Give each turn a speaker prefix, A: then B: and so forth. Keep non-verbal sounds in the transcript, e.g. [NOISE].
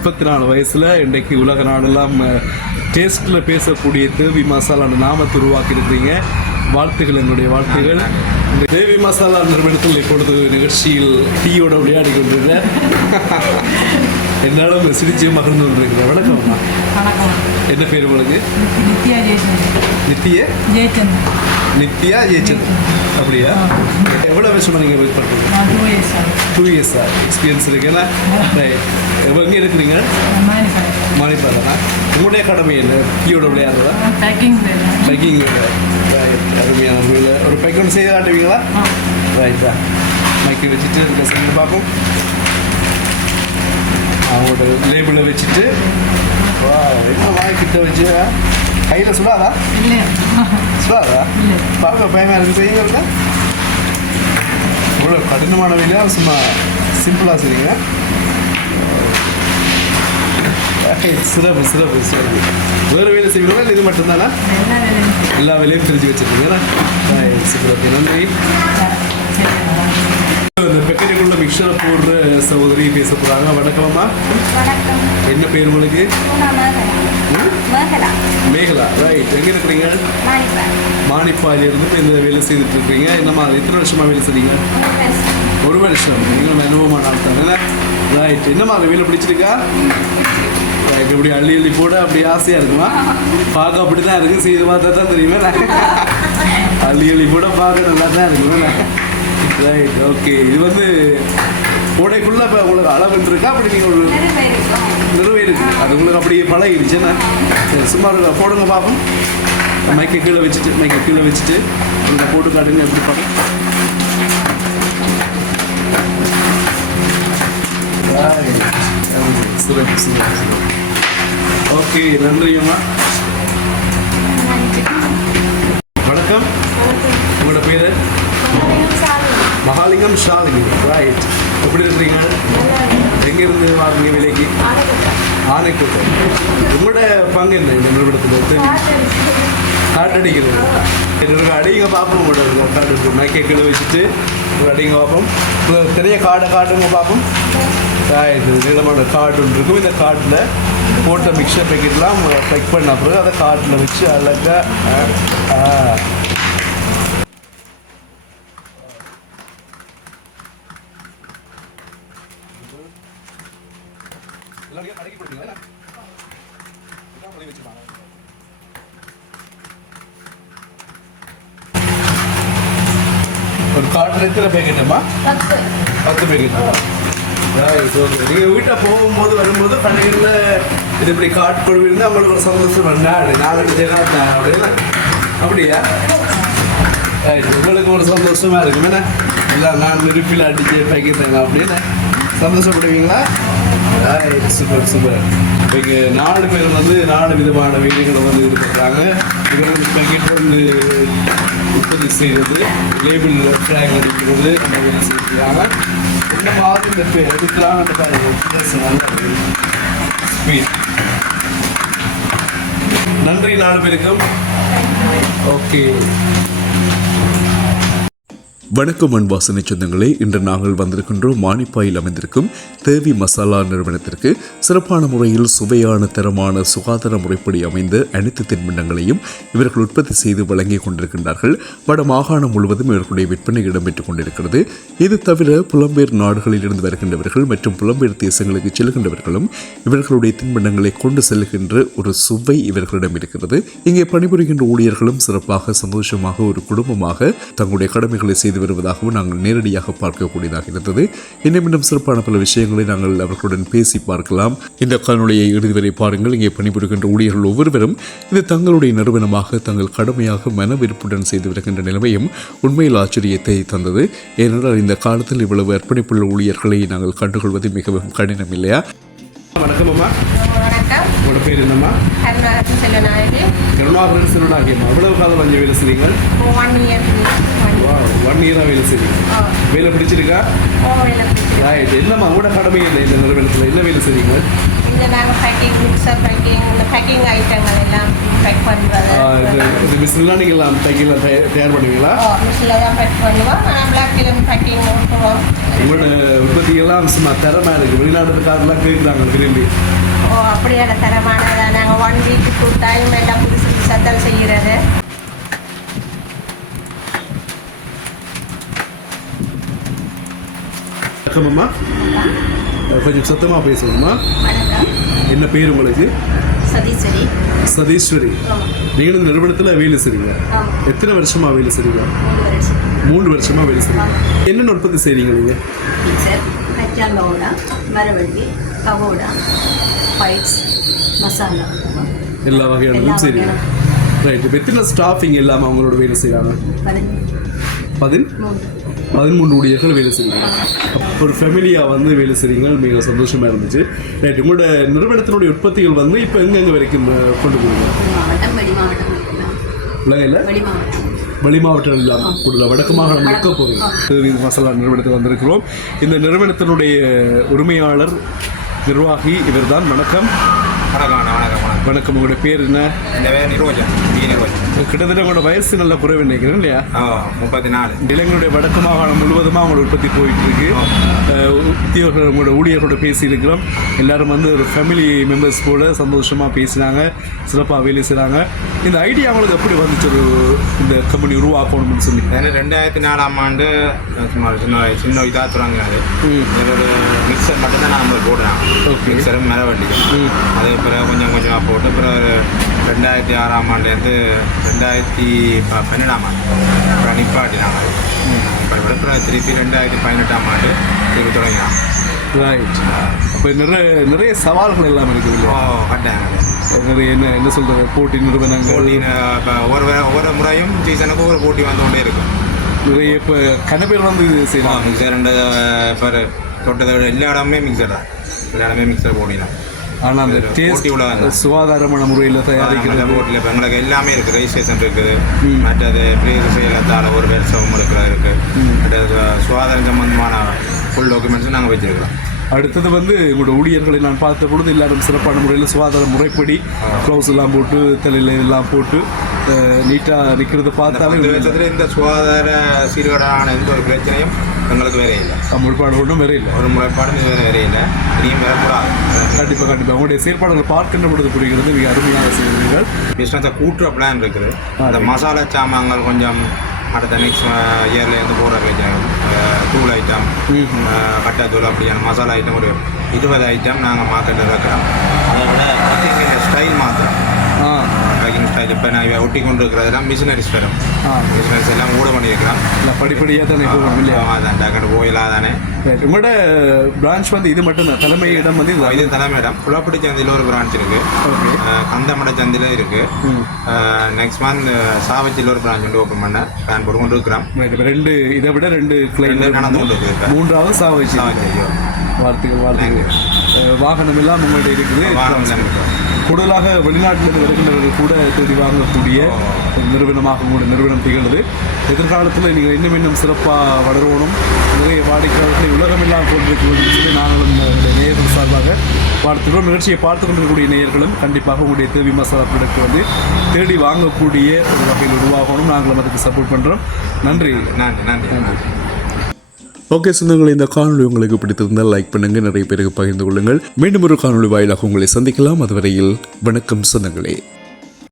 A: முப்பத்தி நாலு வயசில் இன்றைக்கு உலக நாடெல்லாம் டேஸ்ட்டில் பேசக்கூடிய தேவி மசாலான நாமத்தை உருவாக்கி இருக்கிறீங்க வாழ்த்துகள் எங்களுடைய வாழ்த்துகள். இந்த தேவி மசாலா நிறுவனத்தில் இப்பொழுது நிகழ்ச்சியில் டீயோட விளையாடி கொண்டிருக்கிறேன். [LAUGHS] என்னாலும் சிரிச்சு மகிழ்ந்து கொண்டிருக்கிறேன். வணக்கம்
B: வணக்கம்.
A: என்ன பேர் உங்களுக்கு?
B: நித்யா
A: நித்திய
B: ஜெயச்சந்திரன்.
A: நித்யா ஜெயச்சந்த் அப்படியா? எவ்வளோ வருஷமா நீங்கள் ஒர்க் பண்ணுறீங்க
B: டூ இயர்ஸ்
A: இயர்ஸா எக்ஸ்பீரியன்ஸ் இருக்குன்னா ரைட் எங்கே இருக்கிறீங்க? மாணிப்பாடா உங்களுடைய கடமை என்ன? டீயோட விளையாடுறதா
B: பேக்கிங்
A: பேக்கிங் அருமையான முறையில். ஒரு பேக் ஒன்று செய்து காட்டுவீங்களா? ரைட்டா மைக்கை வச்சுட்டு இந்த செஞ்சு பார்ப்போம். அவங்களோட லேபிளை வச்சுட்டு கிட்ட வச்சு கையில் சுடாதா சுடாதா. பாருங்க பயமாக இருக்கு இவ்வளோ கடினமான வேலையா சும்மா சிம்பிளாக செய்யுங்க சிறப்பு சிறப்பு சிறப்பு. வேறு வேலை செய்வீங்களா இல்லை இது மட்டும்தானா?
B: எல்லா வேலையும்
A: தெரிஞ்சு வச்சிருக்கீங்க சிறப்பு. நன்றி. பெக்கரிக்குள்ள மிக்சரை போடுற சகோதரி பேச போறாங்க. வணக்கம்மா.
C: வணக்கம்.
A: என்ன பேர் உங்களுக்கு?
C: மேகலா.
A: ரைட் எங்க இருக்கிறீங்க? இருந்து இப்ப. இந்த வேலை செய்துட்டு இருக்கீங்க. என்னம்மா எத்தனை வருஷமா வேலை செய்றீங்க? ஒரு வருஷம். நீங்கள் அனுபவமான ஆள் தானே? ரைட் என்னம்மா அந்த வேலை பிடிச்சிருக்கா? ரைட் இப்படி அள்ளி அள்ளி போட அப்படி ஆசையா இருக்குமா? பார்க்க அப்படி தான் இருக்கு. செய்து பார்த்தா தான் தெரியுமே. [LAUGHS] அள்ளி அள்ளி போட பார்க்க நல்லா தான் இருக்குமே. ரைட் ஓகே இது வந்து உடைக்குள்ள இப்போ உங்களுக்கு அளவு இருக்கா. அப்படி நீங்கள் ஒரு நிறைவேறுக்கு அது உங்களுக்கு அப்படியே பழகிடுச்சுன்னா சரி, சும்மா இருங்க. போடுங்க பார்ப்போம் மைக்கை கீழே வச்சுட்டு மைக்கை கீழே வச்சுட்டு உங்களை போட்டு காட்டுங்க. எப்படி பார்ப்போம் ஓகே நன்றிங்கம்மா மகாலிங்கம் ஷாலினி ரைட் எப்படி இருக்கிறீங்க? எங்கே இருந்து வாங்க விலைக்கு ஆனைக்கூட்டம் உங்களோட பங்கு என்ன இந்த நிறுவனத்தில்? காட்டு அடிக்கிறது என்னோட அடிங்க பார்ப்போம் உங்களோட காட்டு இருக்கும் மைக்கை கீழே வச்சுட்டு ஒரு அடிங்க பார்ப்போம். பெரிய காடை காட்டுங்க பார்ப்போம். இது நீளமான கார்டு ஒன்று இருக்கும். இந்த காட்டில் போட்ட மிக்சர் பேக்கெட்லாம் பேக் பண்ண பிறகு அதை காட்டில் வச்சு அழகாக இறக்கி ஆ. இதான் பண்ணி வச்சுருக்காங்க ஒரு கார்டில் எத்தனை பேக்கெட்டுமா
C: பத்து
A: பத்து நீங்கள் வீட்டை போகும்போது வரும்போது கடையில் இது இப்படி காட்டு கொள்வீங்க அவங்களுக்கு ஒரு சந்தோஷம். நாடு நாலு ஜெகநாத் அப்படின்னா அப்படியா? உங்களுக்கு ஒரு சந்தோஷமா இருக்கு என்ன? இல்லை நான் நெருப்பில் அடிச்சு பேக்கெட் அப்படின்னு சந்தோஷப்படுவீங்களா? சூப்பர் சூப்பர் இங்கே நாலு பேர் வந்து நாலு விதமான வேலைகளை வந்து இது பண்ணுறாங்க இவங்க பேக்கெட் வந்து உற்பத்தி செய்கிறது லேபிள் ட்ராக் அடிக்கிறது அந்த மாதிரி செய்கிறாங்க. இந்த மாதிரி இந்த பேர். Sweet. நன்றி நாலு பேருக்கும். ஓகே
D: வணக்கம் அன்பாசனை சொந்தங்களே இன்று நாங்கள் வந்திருக்கின்றோம் மானிப்பாயில் அமைந்திருக்கும் தேவி மசாலா நிறுவனத்திற்கு. சிறப்பான முறையில் சுவையான தரமான சுகாதார முறைப்படி அமைந்த அனைத்து தின்பண்டங்களையும் இவர்கள் உற்பத்தி செய்து வழங்கி கொண்டிருக்கின்றார்கள். வட மாகாணம் முழுவதும் இவர்களுடைய விற்பனை இடம்பெற்றுக் கொண்டிருக்கிறது. இது தவிர புலம்பெயர் நாடுகளில் இருந்து வருகின்றவர்கள் மற்றும் புலம்பெயர் தேசங்களுக்கு செல்கின்றவர்களும் இவர்களுடைய தின்பண்டங்களை கொண்டு செல்கின்ற ஒரு சுவை இவர்களிடம் இருக்கிறது. இங்கே பணிபுரிகின்ற ஊழியர்களும் சிறப்பாக சந்தோஷமாக ஒரு குடும்பமாக தங்களுடைய கடமைகளை செய்து வருவதாகவும் நாங்கள் நேரடியாக பார்க்கக்கூடியதாக இருந்தது. இன்னும் இன்னும் சிறப்பான பல விஷயங்களை நாங்கள் அவர்களுடன் பேசி பார்க்கலாம். இந்த காணொலியை இறுதி வரை பாருங்கள். இங்கே பணிபுரிகின்ற ஊழியர்கள் ஒவ்வொருவரும் இது தங்களுடைய நிறுவனமாக தங்கள் கடமையாக மன விருப்புடன் செய்து வருகின்ற நிலைமையும் உண்மையில் ஆச்சரியத்தை தந்தது. ஏனென்றால் இந்த காலத்தில் இவ்வளவு அர்ப்பணிப்புள்ள ஊழியர்களை நாங்கள் கண்டுகொள்வது மிகவும் கடினம் இல்லையா?
A: வணக்கம் அம்மா.
C: வணக்கம்.
A: உங்களோட பேர் என்னம்மா?
C: செல்வநாயகி
A: கருணாகரன் சிறுநாகியம்மா எவ்வளவு காலம் அஞ்சு வேலை
C: ஒன் இயர்
A: ஒன் இயராக வேலை செய்றீங்க வேலை பிடிச்சிருக்கா ரைட் என்னம்மா உங்களோட கடமை என்ன இந்த நிறுவனத்தில். என்ன வேலை செய்றீங்க?
C: இது நாங்கள் பேக்கிங் மிக்சர் பேக்கிங் இந்த பேக்கிங் ஐட்டங்கள் எல்லாம் பேக் பண்ணுறது.
A: இது மிஷின்லாம் நீங்கள் தைக்கலாம் தயார் பண்ணுவீங்களா?
C: மிஷினில் தான் பேக் பண்ணுவோம். கிலம் பேக்கிங் பண்ணுவோம்
A: உங்களோட உற்பத்தியெல்லாம் சும்மா தரமாக இருக்குது வெளிநாட்டுக்காரெல்லாம் கேட்குறாங்க விரும்பி.
C: ஓ அப்படியான தரமானதை? நாங்கள் ஒன் வீக் டூ டைம் எல்லாம் புதுசு புதுசாக தான் செய்கிறது.
A: வணக்கம்மா கொஞ்சம் சத்தமாக பேசணுமா என்ன பேர் உங்களுக்கு?
C: சதீஸ்வரி.
A: சதீஸ்வரி. நீங்கள் இந்த நிறுவனத்தில் வேலை செய்றீங்க.
C: ஆமாம்.
A: எத்தனை வருஷமா வேலை செய்றீங்க?
C: மூணு வருஷம்.
A: வேலை செய்றீங்க. என்னென்ன உற்பத்தி செய்றீங்க நீங்கள்
E: மிக்சர் கச்சாங்கவுடா மரவள்ளி பகோடா ஃபைட்ஸ் மசாலா.
A: எல்லா வகையானதும் செய்றீங்க. ரைட் இப்போ எத்தனை ஸ்டாஃபிங் இல்லாமல் அவங்களோட வேலை செய்கிறாங்க பதின் பதிமூணு ஊழியர்கள் வேலை செய்றீங்க அப்போ ஒரு ஃபேமிலியாக வந்து வேலை செய்றீங்க மிக சந்தோஷமாக இருந்துச்சு. ரைட் உங்களோட நிறுவனத்தினுடைய உற்பத்திகள் வந்து இப்போ எங்கெங்கே வரைக்கும் கொண்டு போவீங்க
E: மாவட்டம் வெளி மாவட்டம்
A: இல்லாமல் கூட வடக்கு மாகாணம் இருக்க போகிறீங்க தேவி மசாலா நிறுவனத்தில் வந்திருக்கிறோம். இந்த நிறுவனத்தினுடைய உரிமையாளர் நிர்வாகி இவர்தான். வணக்கம்.
F: வணக்கம் வணக்கம்.
A: உங்களுடைய பேர் என்ன?
F: இந்த பேர் நிரோஜன் டி நிரோஜன்
A: கிட்டத்தட்ட உங்களோட வயசு நல்ல குறைவு நினைக்கிறேன் இல்லையா?
F: முப்பத்தி நாலு
A: இளைஞருடைய வடக்கு மாகாணம் முழுவதுமாக அவங்களோட உற்பத்தி போயிட்டு இருக்கு உத்தியோகர்கள் உங்களோட ஊழியர்களோட பேசியிருக்கிறோம். எல்லாரும் வந்து ஒரு ஃபேமிலி மெம்பர்ஸ் கூட சந்தோஷமாக பேசினாங்க. சிறப்பாக வேலை செய்கிறாங்க இந்த ஐடியா அவங்களுக்கு எப்படி வந்துச்சு? ஒரு இந்த கம்பெனி உருவாக்கணும்னு சொல்லி.
F: ஏன்னா ரெண்டாயிரத்தி நாலாம் ஆண்டு சும்மா சின்ன சின்ன இதாக தொடங்கினாரு. ஒரு மிக்சர் மட்டும்தான் நான் நம்ம போடுறேன். மிக்சரும் மரவள்ளியும் அது பிறகு கொஞ்சம் கொஞ்சமாக போட்டு பிறகு ரெண்டாயிரத்தி ஆறாம் ஆண்டுலேருந்து ரெண்டாயிரத்தி பன்னெண்டாம் ஆண்டு. அப்புறம் நிப்பாட்டினாங்க. அப்புறம் விட பிறகு திருப்பி ரெண்டாயிரத்தி பதினெட்டாம் ஆண்டு திருப்பி தொடங்கினான்
A: ரைட் அப்போ நிறைய நிறைய சவால்கள் எல்லாம் இருக்குது இல்லையா?
F: கட்டாயம்
A: நிறைய என்ன என்ன சொல்கிறது போட்டி நிறுவனங்கள்.
F: போட்டி ஒரு ஒவ்வொரு முறையும் சீசனுக்கு ஒரு போட்டி வந்து கொண்டே இருக்கும்.
A: நிறைய இப்போ கனபேர் வந்து இது செய்யலாம்
F: மிக்சர் ரெண்டு இப்போ தொட்டதை விட எல்லா இடமே மிக்சர் தான். எல்லா இடமே மிக்சர் போட்டிலாம்
A: ஆனால் அந்த டேஸ்ட்? சுகாதாரமான முறையில் தயாரிக்கிறது.
F: போட்டில் இப்போ எங்களுக்கு எல்லாமே இருக்குது ரெஜிஸ்ட்ரேஷன் இருக்குது. மற்றது பிரேஸ் செயலத்தால் ஒரு வருஷம் இருக்கிறது இருக்குது மற்றது சுகாதாரம் சம்பந்தமான ஃபுல் டாக்குமெண்ட்ஸும் நாங்கள் வச்சிருக்கிறோம்.
A: அடுத்தது வந்து உங்களோட ஊழியர்களை நான் பார்த்த பொழுது எல்லாரும் சிறப்பான முறையில் சுகாதார முறைப்படி க்ளவுஸ் எல்லாம் போட்டு தலையில் எல்லாம் போட்டு நீட்டாக நிற்கிறத பார்த்தாலே
F: இந்த வருஷத்தில் இந்த சுகாதார சீர்கேடான எந்த ஒரு பிரச்சனையும் எங்களுக்கு வேற இல்லை.
A: முழுப்பாடு ஒன்றும் வேற இல்லை.
F: ஒரு முறைப்பாடு இது வேற வேற இல்லை. இனியும் வரக்கூடாது
A: கண்டிப்பாக கண்டிப்பாக உங்களுடைய செயற்பாடுகள் பார்க்கின்ற பொழுது புரிகிறது. மிக அருமையாக செய்கிறீர்கள்.
F: பிஸ்னஸை கூட்டுற பிளான் இருக்குது. அந்த மசாலா சாமான்கள் கொஞ்சம் அடுத்த நெக்ஸ்ட் இயர்லேருந்து போகிற வைக்கணும் தூள் ஐட்டம் கட்டாத்தூள் அப்படியான மசாலா ஐட்டம் ஒரு இருபது ஐட்டம் நாங்கள் மார்க்கெட்டில் இருக்கிறோம் அதை விட ஸ்டைல் மாத்திரம். இப்போ நான் இவ ஒட்டி கொண்டு இருக்கிறதெல்லாம் மிஷினரிஸ் பெறும் மிஷினரிஸ் எல்லாம் கூட பண்ணியிருக்கிறோம்
A: இல்லை படிப்படியாக தானே போகணும் இல்லையா?
F: அதான் போயிலாம் தானே.
A: உங்களோட பிரான்ச் வந்து இது மட்டும் தான் தலைமை இடம் வந்து இது
F: இது தலைமையிடம் குளப்படி சந்தையில் ஒரு பிரான்ச் இருக்குது
A: ஓகே
F: கந்தமட சந்தையில் இருக்குது நெக்ஸ்ட் மந்த் சாவச்சியில் ஒரு பிரான்ச் வந்து ஓப்பன் பண்ண பிளான் போட்டு கொண்டு இருக்கிறோம்.
A: இப்ப ரெண்டு இதை விட ரெண்டு கிளைண்ட்
F: நடந்து கொண்டு இருக்கு. இப்ப.
A: மூன்றாவது சாவச்சி வார்த்தைகள் அஹ், வாகனம் எல்லாம் உங்கள்ட்ட இருக்குது.
F: இருக்கு.
A: கூடுதலாக வெளிநாட்டிலிருந்து வருகின்றவர்கள் கூட தேடி வாங்கக்கூடிய நிறுவனமாக உங்களுடைய நிறுவனம் திகழ்து எதிர்காலத்தில் நீங்கள் இன்னும் இன்னும் சிறப்பாக வளரணும். நிறைய வாடிக்கையாளர்களை உலகமெல்லாம் கொண்டிருக்கிறது சொல்லி நாங்களும் எங்களுடைய நேயர்கள் சார்பாக வாழ்த்துக்கிறோம் நிகழ்ச்சியை பார்த்து கொண்டிருக்கக்கூடிய நேயர்களும் கண்டிப்பாக உங்களுடைய தேவி மசாலா ப்ராடக்ட் வந்து தேடி வாங்கக்கூடிய ஒரு வகையில் உருவாகணும். நாங்களும் அதுக்கு சப்போர்ட் பண்ணுறோம் நன்றி.
F: நன்றி நன்றி. நன்றி.
D: ஓகே சொந்தங்களே இந்த காணொலி உங்களுக்கு பிடித்திருந்தால் லைக் பண்ணுங்க நிறைய பேருக்கு பகிர்ந்து கொள்ளுங்கள். மீண்டும் ஒரு காணொலி வாயிலாக உங்களை சந்திக்கலாம். அதுவரையில் வணக்கம் சொந்தங்களே.